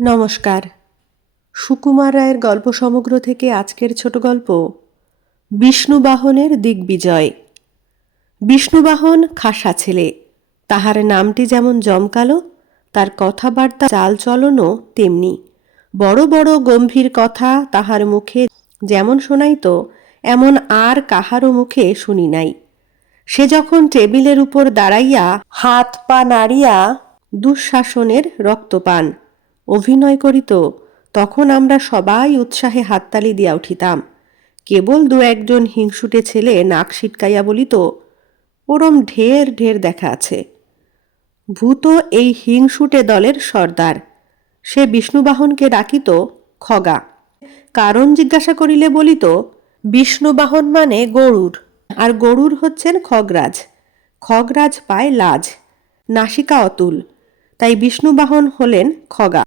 নমস্কার। সুকুমার রায়ের গল্প সমগ্র থেকে আজকের ছোট গল্প বিষ্ণুবাহনের দিগ্বিজয় বিষ্ণুবাহন খাসা ছেলে। তাহার নামটি যেমন জমকালো, তার কথাবার্তা চালচলনও তেমনি। বড় বড় গম্ভীর কথা তাহার মুখে যেমন শোনাইত, এমন আর কাহারও মুখে শুনি নাই। সে যখন টেবিলের উপর দাঁড়াইয়া হাত পা নাড়িয়া দুঃশাসনের রক্তপান অভিনয় করিত তখন আমরা সবাই উৎসাহে হাততালি দিয়া উঠিতাম। কেবল দু একজন হিংসুটে ছেলে নাক সিটকাইয়া বলিত ওরম ঢের ঢের দেখা আছে। ভূত এই হিংসুটে দলের সর্দার। সে বিষ্ণুবাহনকে ডাকিত খগা। কারণ জিজ্ঞাসা করিলে বলিত বিষ্ণুবাহন মানে গরুর, আর গরুর হচ্ছেন খগরাজ। খগরাজ পায় লাজ। নাসিকা অতুল। তাই বিষ্ণুবাহন হলেন খগা।